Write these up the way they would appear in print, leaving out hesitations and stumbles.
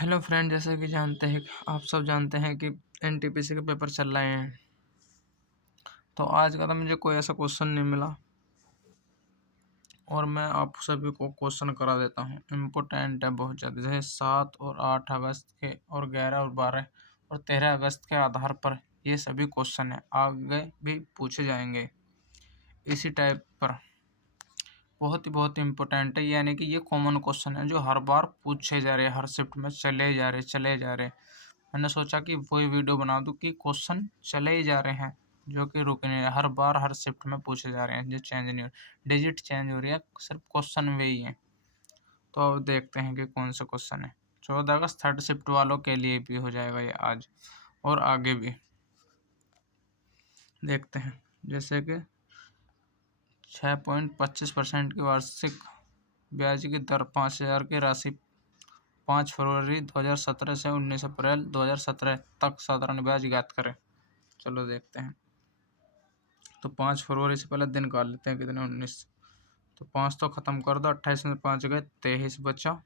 Hello friend, जैसे कि जानते हैं आप सब जानते हैं कि एनटीपीसी के पेपर चल रहे हैं। तो आज का तो मुझे कोई ऐसा क्वेश्चन नहीं मिला और मैं आप सभी को क्वेश्चन करा देता हूँ। इम्पोर्टेंट है बहुत ज़्यादा। जैसे 7 और 8 अगस्त के और 11 और 12 और 13 अगस्त के आधार पर ये सभी क्वेश्चन है, आगे भी पूछे जाएंगे इसी टाइप पर। बहुत ही इम्पोर्टेंट है, यानी कि ये कॉमन क्वेश्चन है जो हर बार पूछे जा रहे हैं, हर शिफ्ट में चले जा रहे। मैंने सोचा कि वही वीडियो बना दूं कि क्वेश्चन चले ही जा रहे हैं, जो कि रुक नहीं रहे, हर बार हर शिफ्ट में पूछे जा रहे हैं, जो चेंज नहीं हो रही, डिजिट चेंज हो रही है, सिर्फ क्वेश्चन वही है। तो अब देखते हैं कि कौन सा क्वेश्चन है। 14 अगस्त थर्ड शिफ्ट वालों के लिए भी हो जाएगा ये आज और आगे भी देखते हैं। जैसे कि 6.25% की वार्षिक ब्याज की दर 5,000 की राशि 5 फरवरी 2017 से 19 अप्रैल 2017 तक साधारण ब्याज ज्ञात करें। चलो देखते हैं। तो 5 फरवरी से पहले दिन निकाल लेते हैं, कितने 19। तो 5 तो ख़त्म कर दो, 28 में 5 गए, 23 बचा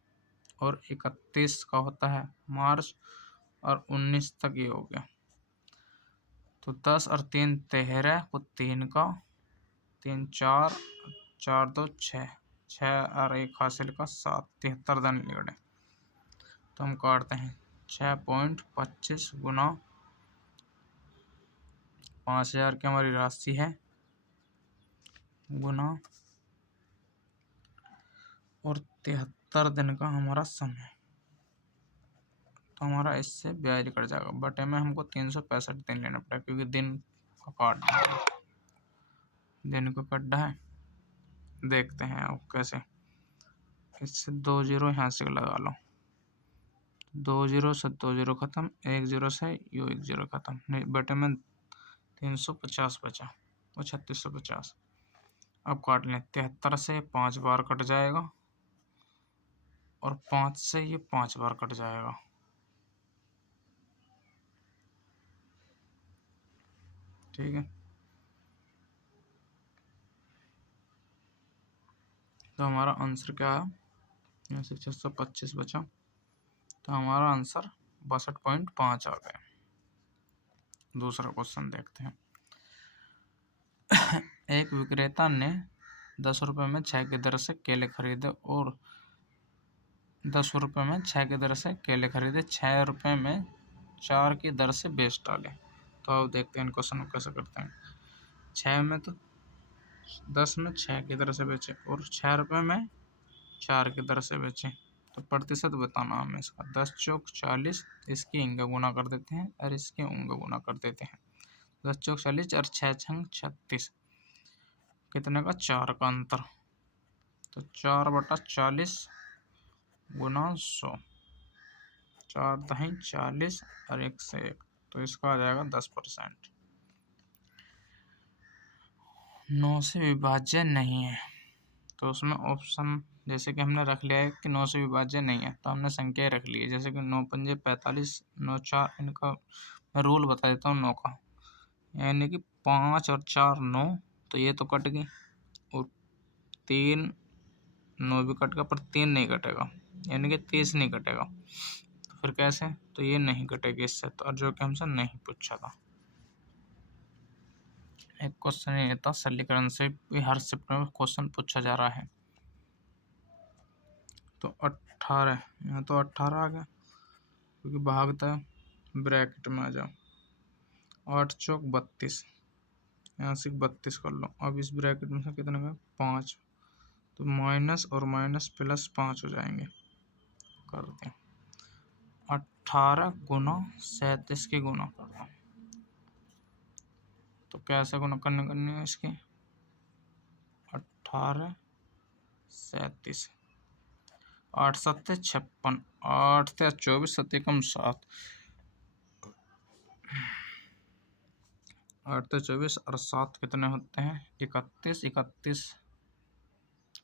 और 31 का होता है मार्च और 19 तक ये हो गया। तो 10 और 3 13 को 3 का 3 4 4 2 6 6 और 1 हासिल का 7 73 दिन निकले। तो हम काटते हैं 6.25 गुना 5,000 की हमारी राशि है गुना और 73 दिन का हमारा समय। तो हमारा इससे ब्याज कट जाएगा। बटे में हमको 365 दिन लेना पड़ेगा, क्योंकि दिन का काटना है, दिन को कटना है। देखते हैं अब कैसे। इससे 2 जीरो यहाँ से लगा लो, 2 जीरो से 2 जीरो खत्म, 1 जीरो से यू 1 जीरो खत्म, नहीं बटे में 350 बचा और 3650। अब काट लें, 73 से 5 बार कट जाएगा और 5 से ये 5 बार कट जाएगा। ठीक है, तो हमारा आंसर क्या है, यहाँ से 625 बचा, तो हमारा आंसर 62.5 आ गया। दूसरा क्वेश्चन देखते हैं। एक विक्रेता ने 10 रुपये में 6 की दर से केले खरीदे और 10 रुपये में 6 की दर से केले खरीदे, 6 रुपये में 4 की दर से बेच डाले। तो अब देखते हैं इन क्वेश्चन को कैसे करते हैं। 6 में तो 10 में 6 की दर से बेचे और 6 रुपये में 4 की दर से बेचे। तो प्रतिशत बताना हमें इसका। 10 चौक 40, इसकी इंगा गुना कर देते हैं और इसकी उंगा गुना कर देते हैं। 10 चौक 40 और 6 छंग 36, कितने का 4 का अंतर। तो 4/40 गुना 100, 4 दही 40 और 1 से 1, तो इसका आ जाएगा 10%। 9 से विभाज्य नहीं है, तो उसमें ऑप्शन जैसे कि हमने रख लिया है कि 9 से विभाज्य नहीं है, तो हमने संख्या रख ली है। जैसे कि 9 पंजे 45, 9 4, इनका मैं रूल बता देता हूँ 9 का, यानी कि 5 और 4 9, तो ये तो कट गई और 3 9 भी कट गया, पर 3 नहीं कटेगा, यानी कि 30 नहीं कटेगा। तो फिर कैसे, तो ये नहीं कटेगी इससे, तो और जो कि हमसे नहीं पूछा था। एक क्वेश्चन ये था, सरलीकरण से भी हर शिफ्ट में क्वेश्चन पूछा जा रहा है। तो 18, यहाँ तो 18 आ गया क्योंकि भागता है, ब्रैकेट में आ जाओ। 8 चौक 32, यहाँ से 32 कर लो। अब इस ब्रैकेट में से कितने का 5, तो माइनस और माइनस प्लस 5 हो जाएंगे। कर दें 18 गुना 37 की गुना कर दो। तो कैसे गुना करनी है इसकी, 18 37, 8 7 56, 8 से 24, 7 कम 7, 8 से 24 और 7 कितने होते हैं 31, 31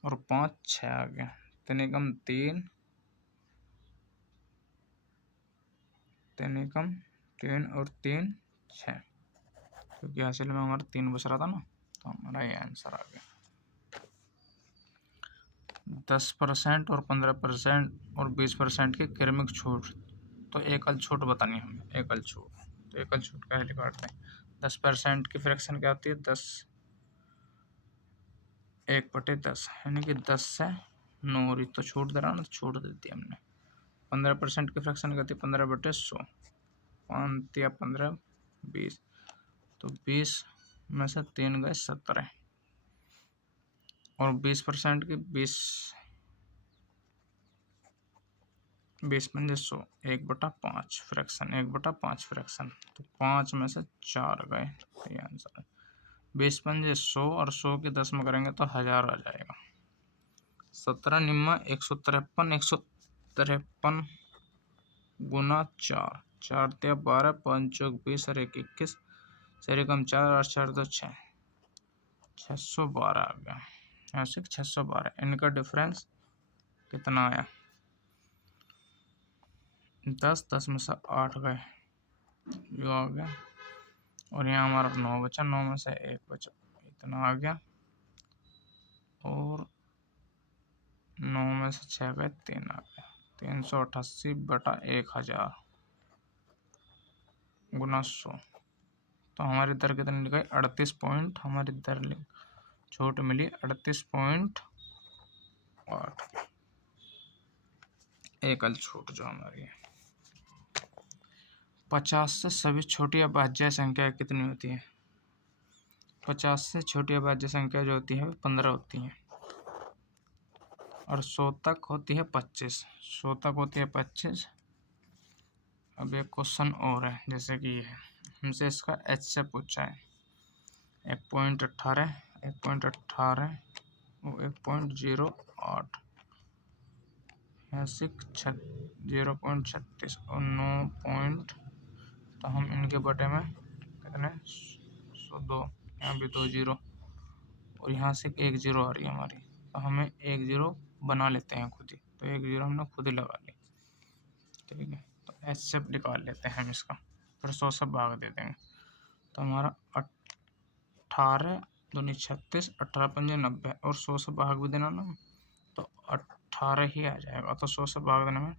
और 5 6 आ गया, 3 कम 3, 3 कम 3 और 3 6, क्योंकि हासिल में हमारा 3 बच रहा था ना, तो हमारा ये आंसर आ गया। 10% और 15% और 20% की क्रमिक छूट। तो एकल छूट बतानी है हमें, एकल छूट। तो एकल छूट का पहले काटते हैं। 10% की फ्रैक्शन क्या होती है? 10 1/10, यानी कि 10 से 9, और तो छूट दे रहा ना, तो छूट देती है हमने। 15% की फ्रैक्शन क्या होती है? 15/100, 5 या 15 20, तो 20 में से 3 गए 17, और 20% की 20 पंजे 100, 1/5 फ्रैक्शन, 1/5 फ्रैक्शन, तो 5 में से 4 गए, सही आंसर है। 20 पंजे 100, और 100 की 10 में करेंगे तो 1000 आ जाएगा। 17 निम्मा 153, 153 गुना 4, 4 या 12, 5 चौक 20 और 1 21, सही कम 4, 8 4 2 6, 612 आ गया। ऐसे 612, इनका डिफरेंस कितना आया? 10, 10 में से 8 गए, जो आ गया, और यहाँ हमारा 9 बचा, 9 में से 1 बचा, इतना आ गया, और 9 में से 6 गए, 3 आ गया। 388/1000 गुना 100, तो हमारी दर कितनी निकली? 38 पॉइंट, हमारी दर छूट मिली 38.8, एकल छूट जो हमारी है। 50 से सभी छोटी अभाज्य संख्या कितनी होती है? 50 से छोटी अभाज्य संख्या जो होती है 15 होती है, और 100 तक होती है 25, 100 तक होती है 25। अब एक क्वेश्चन और है, जैसे कि ये है, हमसे इसका एच से पूछा है। 1.18, 1.18 और 1.08, 0.36 और 9 पॉइंट, तो हम इनके बटे में कितने 102, यहाँ भी 2 जीरो, और यहाँ से 1 जीरो आ रही है हमारी, तो हमें 1 जीरो बना लेते हैं खुद ही, तो 1 जीरो हमने खुद ही लगा ली, ठीक है। तो एच से निकाल लेते हैं हम इसका, फिर 100 से भाग दे देंगे, तो हमारा 18 दूनी 36, 18 पंजे 90, और 100 से भाग भी देना ना, तो 18 ही आ जाएगा, तो 100 से भाग देने में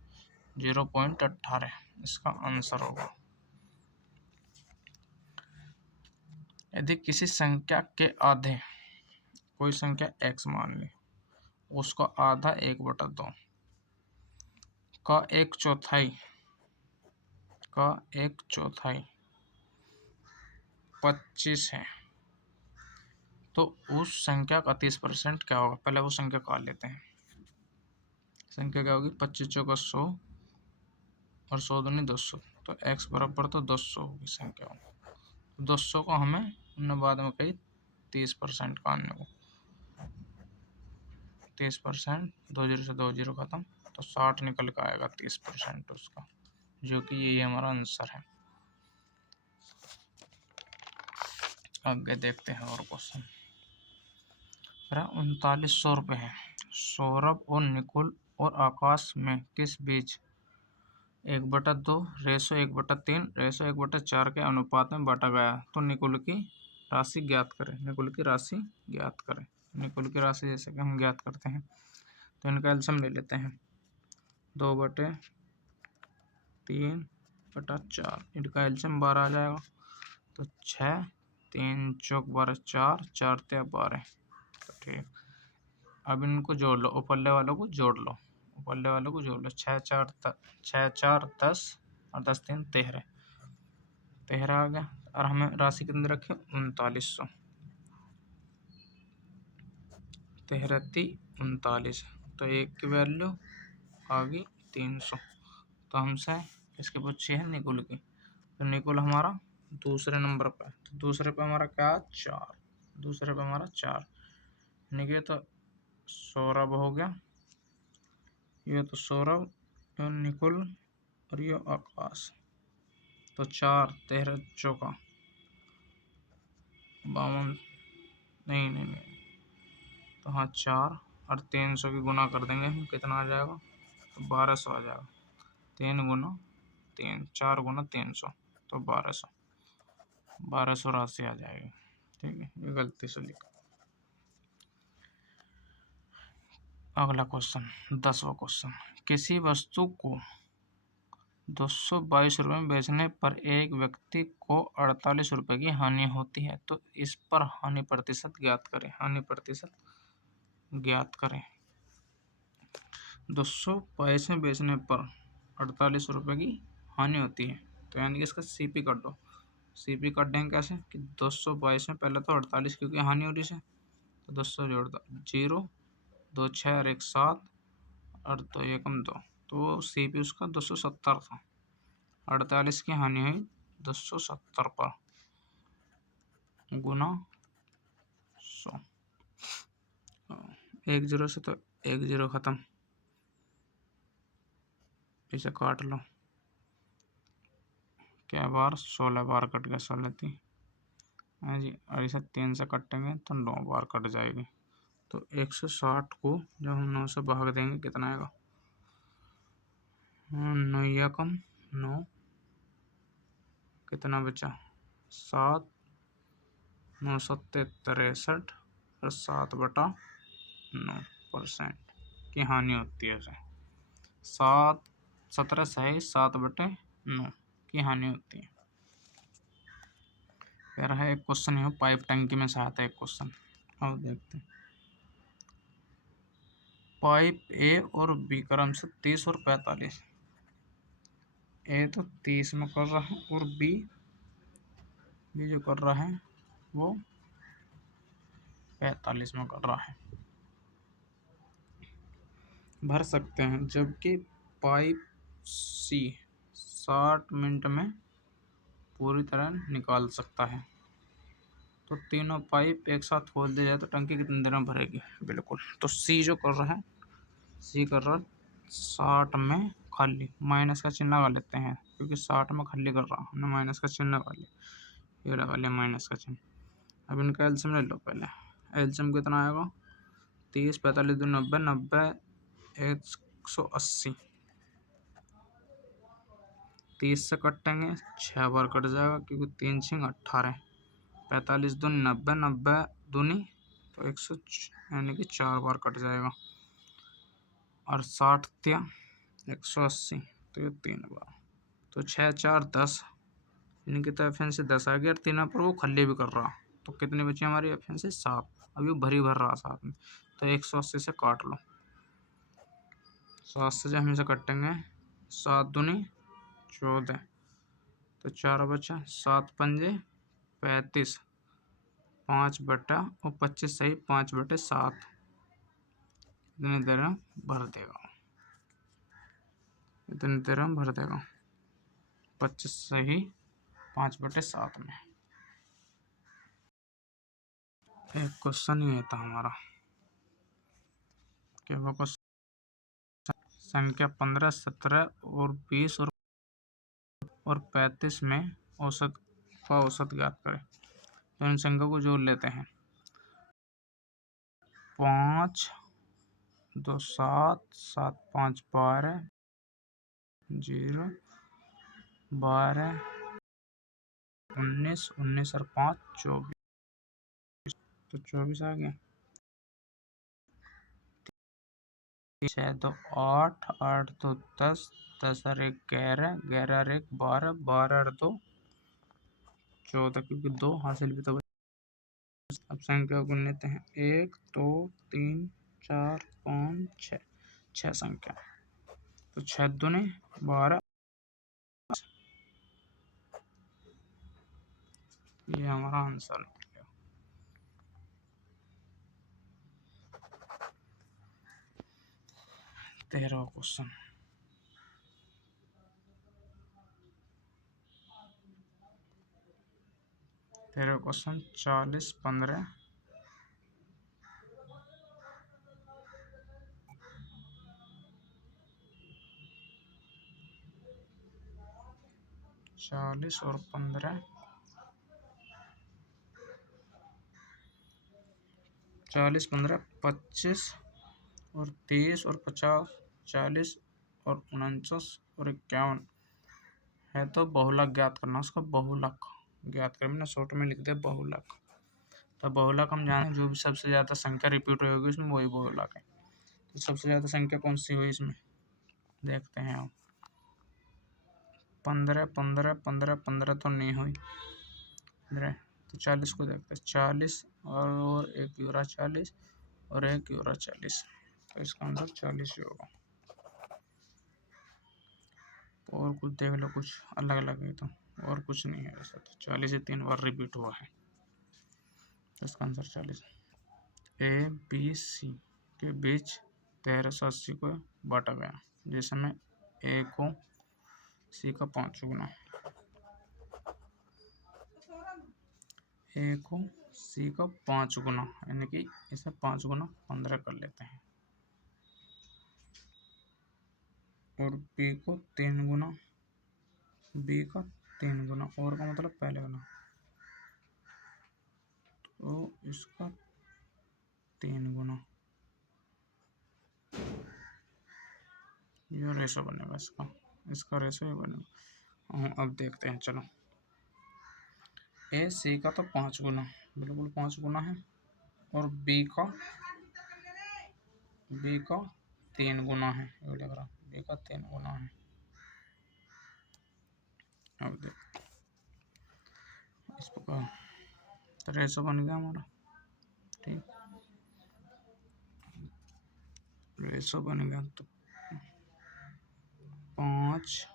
0.18 इसका आंसर होगा। यदि किसी संख्या के आधे, कोई संख्या x मान ली, उसका आधा 1/2 का 1/4 25 है, तो उस संख्या का 30% क्या होगा? पहले वो संख्या काट लेते हैं। संख्या क्या होगी? 25 चौका 100, और 100 दूनी 200, तो x बराबर तो 200 होगी संख्या। 200 को हमें हमने बाद में कही 30% काटने को, 30%, 2 जीरो से 2 जीरो खत्म, तो 60 निकल कर आएगा 30% उसका, जो कि यही हमारा आंसर है। आगे देखते हैं और क्वेश्चन। 3900 रुपये है। सौरभ और निकुल और आकाश में किस बीच 1/2 रेशो 1/3 रेशो 1/4 के अनुपात में बांटा गया? तो निकुल की राशि ज्ञात करें। निकुल की राशि ज्ञात करें। निकुल की राशि जैसे कि हम ज्ञात करते हैं, तो इनका एलसीएम ले लेते हैं। 2/3/4, इनका एलसीएम 12 आ जाएगा, तो 6, 3 चौक 12, 4, 4 या 12, तो ठीक। अब इनको जोड़ लो, ऊपरले वालों को जोड़ लो, ऊपरले वालों को जोड़ लो। 6 4 10, और 10 3 13, 13 आ गया, और हमें राशि कितनी रखी? 3900, 13×39, तो एक की वैल्यू आ गई 300। तो हमसे इसके पूछी है निकुल की, तो निकुल हमारा दूसरे नंबर पर, तो दूसरे पे हमारा क्या? 4, दूसरे पे हमारा 4, यानी तो सौरभ हो गया, ये तो सौरभ, ये निकुल, और ये आकाश, तो 4 13 चौका 52, नहीं, तो हाँ 4 और 300 की गुना कर देंगे हम, कितना आ जाएगा? तो 1200 आ जाएगा। 3 गुना 3, 4 गुना 300, तो 1200 राशि आ जाएगी, ठीक है। ये गलती से लिखा। अगला क्वेश्चन 10वां क्वेश्चन, किसी वस्तु को 222 रुपये में बेचने पर एक व्यक्ति को 48 रुपये की हानि होती है, तो इस पर हानि प्रतिशत ज्ञात करें। हानि प्रतिशत ज्ञात करें। 222 में बेचने पर 48 रुपये की हानि होती है, तो यानी कि इसका सीपी काट दो। सीपी काट देंगे कैसे कि 222 में पहले तो 48 क्योंकि हानि हो रही है, तो 200 जोड़ दो, 0 2 6 और 1 7 और 2 1 2, तो सीपी उसका 270 था। 48 की हानि हुई 270 पर गुना 100। 1 0 से तो 1 0 खत्म, इसे काट लो। क्या बार 16 बार कट गया, 16 थी जी, और इसे 3 से कटेंगे तो 9 बार कट जाएगी। तो 160 को जब हम 9 से भाग देंगे कितना आएगा, 9 या कम 9, कितना बचा 7, 9 7 63 और 7/9% की हानि होती है उसे। 7 17 सही 7/9 की हानि होती है। फिर है एक क्वेश्चन है पाइप टंकी में से आता है एक क्वेश्चन, अब देखते हैं। पाइप ए और बी क्रम से 30 और 45। ए तो 30 में कर रहा है और बी जो कर रहा है वो 45 में कर रहा है। भर सकते हैं, जबकि पाइप सी 60 मिनट में पूरी तरह निकाल सकता है, तो तीनों पाइप एक साथ खोल दिया जाए तो टंकी कितनी देर में भरेगी। बिल्कुल, तो सी जो कर रहा है, सी कर रहा है 60 में खाली, माइनस का चिन्ह लगा लेते हैं क्योंकि 60 में खाली कर रहा, हमने माइनस का चिन्ह लगा लिया, ये लगा लिया माइनस का चिन्ह। अब इनका एलसीएम ले लो पहले। एलसीएम कितना आएगा, 30 45 2 90 90 180। 30 से कटेंगे 6 बार कट जाएगा क्योंकि 3 6 18, 45 2 90 90 दूनी तो 100 यानी कि 4 बार कट जाएगा, और 60 दिया 180 तो ये 3 बार, तो 6 4 10, यानी कि तो एफिशिएंसी 10 आ गया और 3 पर वो खल्ली भी कर रहा, तो कितनी बची हमारी एफिशिएंसी 7। अभी भरी भर रहा साथ में, तो 180 से काट लो। 7 से जब हम इसे कटेंगे 7 दूनी 14, तो 4 बचा, 7 पंजे 35, 5/25 सही 5/7, इतनी देर में भर देगा, इतनी देर में भर देगा 25 सही 5/7 में। एक क्वेश्चन ये था हमारा कि वो क्वेश्चन संख्या 15 17 और 20 और 35 में औसत का औसत ज्ञात करें। तो इन संख्या को जोड़ लेते हैं, 5 2 7 7 5 12 0 12 19 19 और 5 24, तो 24 आ गया। 6 2 8 8 2 10 10 और 1 11 11 और 1 12 12 और 2 14, क्योंकि 2 हासिल भी तो। अब संख्या को लेते हैं 1 2 3 4 5 6, 6 संख्या, तो 6 दूनी 12, ये हमारा आंसर निकलेगा। 13वां क्वेश्चन, तेरा क्वेश्चन 40 15 40 और 15 40 15 25 और 30 और 50 40 और 49 और 51 है, तो बहुलक ज्ञात करना, उसका बहुलक ज्ञात कर, मैंने शॉर्ट में लिख दिया बहुलक। तो बहुलक हम जाने जो भी सबसे ज़्यादा संख्या रिपीट होगी उसमें वही बहुलक है। तो सबसे ज़्यादा संख्या कौन सी हुई इसमें, देखते हैं आप। 15 15 15 15 तो नहीं हुई, तो 40 को देखते हैं। 40 और एक ही हो रहा 40 और एक ही हो रहा 40, तो इसका आंसर 40 ही होगा। और कुछ देख लो, कुछ अलग अलग है तो, और कुछ नहीं है वैसे तो। 40 ही 3 बार रिपीट हुआ है, तो इसका आंसर 40। ए बी सी के बीच 1380 को बांटा गया, जिसमें ए को सी का 5 गुना, ए को सी का 5 गुना, यानी कि इसे 5 गुना 15 कर लेते हैं, और बी को 3 गुना, बी का 3 गुना, और का मतलब पहले गुना, तो इसका 3 गुना, ये रेशो बनेगा इसका, इसका रेशो ये बनेगा। अब देखते हैं, चलो। ए सी का तो 5 गुना, बिल्कुल 5 गुना है, और बी का 3 गुना है, ये लग रहा, बी का 3 गुना है। अब देख इस प्रकार तो रेशो बन गया हमारा, ठीक, रेशो बन गया। तो 5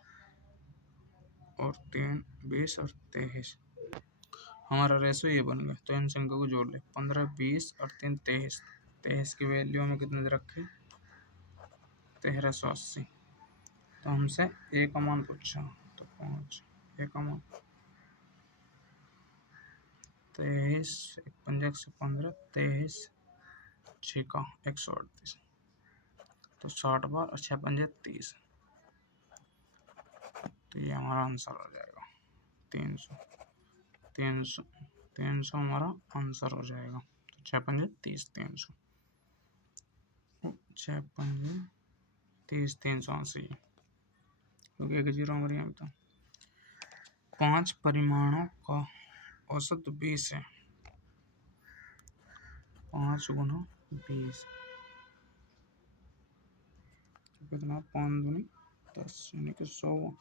और 3 20 और 23, हमारा रेशो ये बन गया। तो इन संख्या को जोड़ ले, 15 20 और 3 23, 23 की वैल्यू हमें कितने रखी, 1380। तो हमसे ए का मान पूछा, तो 5 ए का मान 23, 5 से 15, 23 6 का 138, तो 60 बार और 6 पंजे 30, तो ये हमारा आंसर हो जाएगा 300। 300 300 हमारा आंसर हो जाएगा। तो 6 पंजे 30, 300, 6 पंजे 30, 380, क्योंकि एक जीरो हमारे यहाँ तो। 5 परिमाणों का औसत 20 है, 5 गुना 20 कितना, 5 दूनी 10, यानी कि 100।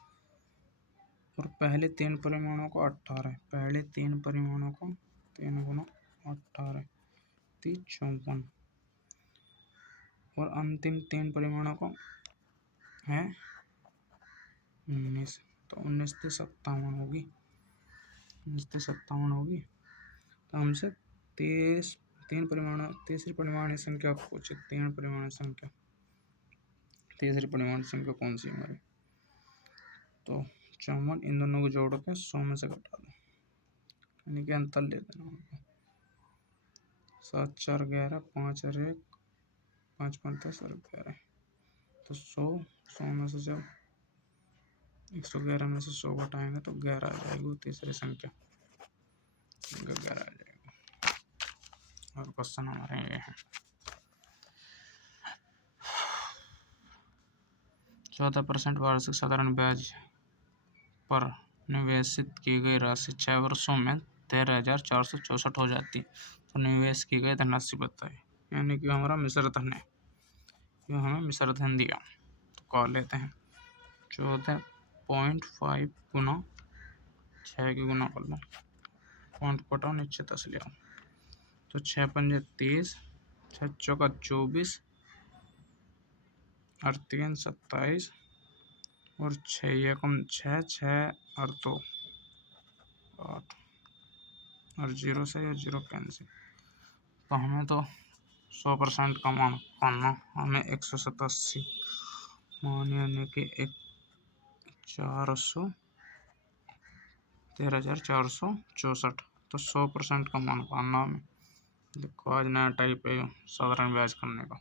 और पहले 3 परिमाणों का 18 है, पहले 3 परिमाणों का 3 गुना 18, 54, और अंतिम 3 परिमाणों का है 19, तो 19 से 57 होगी, 19 से 57 होगी। तो हमसे तीसरी परिमाणीय संख्या पूछे, 3 परिमाणीय संख्या, तीसरी परिमाणीय संख्या कौन सी हमारी, तो 54, इन दोनों को जोड़ के 100 में से घटा दो, यानी कि अंतर ले देना उनको। 7 4 11, 5 और 1 5 5 10 और 11, तो 100 में से जब 111 में से 100 घटाएंगे तो 11 आ जाएगी, वो तीसरी संख्या 11 आ जाएगी। और क्वेश्चन हमारे ये है, 14% वार्षिक साधारण ब्याज पर निवेशित की गई राशि 6 वर्षों में 13,464 हो जाती, तो निवेश की गई धनराशि बताइए, यानी कि हमारा मिश्र धन है, ये हमें मिश्र धन दिया, तो कॉल लेते हैं। 14.5 गुना 6 की गुना कर लो, पॉइंट कटाओ, नीचे 10 ले आओ, तो 6 पंजे 30, 6 चौका 24 और 3 27, और 6 एकम 6 6 और 2 8, और 0 से 0 कैंसिल। तो हमें तो 100% का मान पाना, हमें 187 मान, यानी कि 13,464, तो 100% का मान पाना हमें। देखो आज नया टाइप है साधारण ब्याज करने का।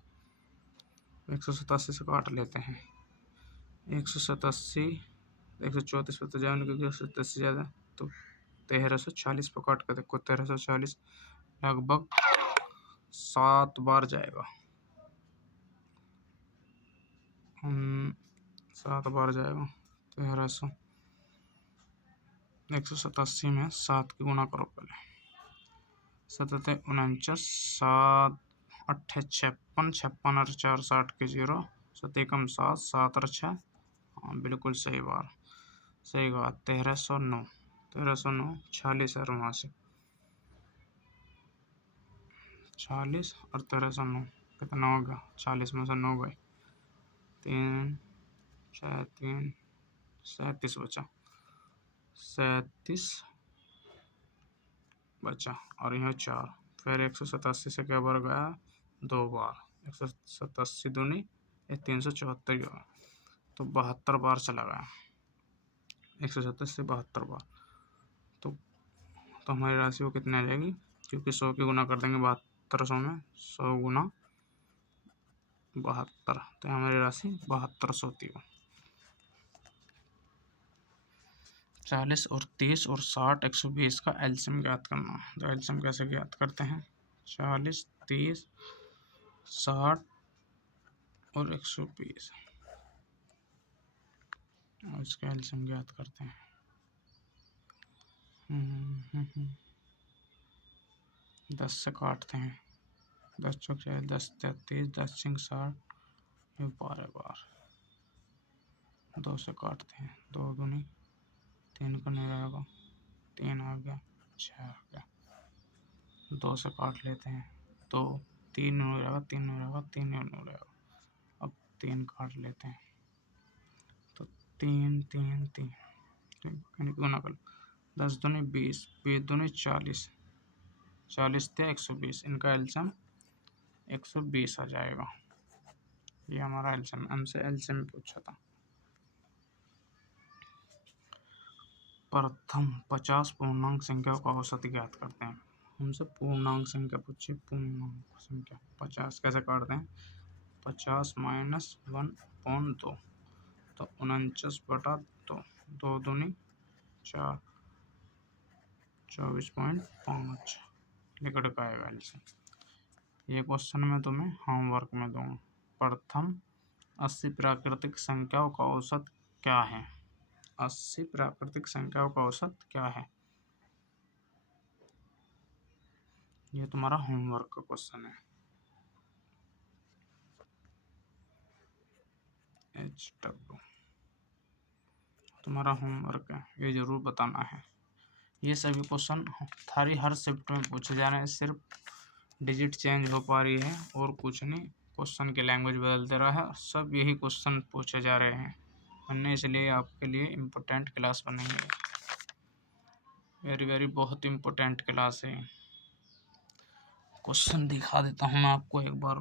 187 से काट लेते हैं, 187 134 पे तो जाने क्योंकि 187 से ज़्यादा, तो 1340 पे काट कर देखो, 1340 लगभग 7 बार जाएगा, 7 बार जाएगा। 187 में 7 की गुना करो पहले, 7 49, 7 अट्ठे 56, 56 और 4 60 के 0, 7 एकम 7, 7 और 6, हाँ बिल्कुल सही बात, सही बात। 1309, 1309, 46 और वहाँ से 40 और 1309 कितना हो गया? 40 में से 9 गए, 3 6 3 37 बचा, 37 बचा और यहाँ 4, फिर 187 से क्या बार गया? 2 बार, 187 दूनी 374 गया, तो 72 बार चला गया, 187 से 72 बार। तो हमारी राशि वो कितनी आ जाएगी? क्योंकि 100 की गुना कर देंगे 7200 में, 100 गुना 72, तो हमारी राशि 7200 होती है। 40 और 30 और 60, 120 का एलसीएम ज्ञात करना। तो एलसीएम कैसे ज्ञात करते हैं? 40, 30, 60 और 120, और इसका एलसीएम ज्ञात करते हैं। 10 से काटते हैं, 10 चौक 10 33, 10 6 60, 12 बार, 2 से काटते हैं, 2 दूनी 3 का नहीं रहेगा, 3 आ गया, 6 आ गया, 2 से काट लेते हैं, तो 3 नहीं रहेगा, 3 नहीं रहेगा, 3 नहीं रहेगा, अब 3 काट लेते हैं, तो 3 3 3 गुना कर, 10 दूनी 20, 20 दूनी 40, 40 थे 120, इनका एलसीएम 120 आ जाएगा। ये हमारा एलसीएम, हमसे एलसीएम पूछा था। प्रथम 50 पूर्णांक संख्या का औसत ज्ञात करते हैं। हमसे पूर्णांक संख्या पूछी, पूर्णांक संख्या 50 कैसे काटते हैं? 50 माइनस 1/2, तो 49/2, 2 दूनी 4, 24.5 निकट का आएगा एलसीएम। ये क्वेश्चन मैं तुम्हें होमवर्क में दूंगा। प्रथम 80 प्राकृतिक संख्याओं का औसत क्या है? 80 प्राकृतिक संख्याओं का औसत क्या है? ये तुम्हारा होमवर्क का क्वेश्चन है। HW तुम्हारा होमवर्क है, ये जरूर बताना है। ये सभी क्वेश्चन थारी हर शिफ्ट में पूछे जा रहे हैं, सिर्फ डिजिट चेंज हो पा रही है और कुछ नहीं, क्वेश्चन की लैंग्वेज बदलते रहा है, सब यही क्वेश्चन पूछे जा रहे हैं। हमने इसलिए आपके लिए इम्पोर्टेंट क्लास बनाई है, वेरी वेरी बहुत इम्पोर्टेंट क्लास है। क्वेश्चन दिखा देता हूँ मैं आपको एक बार।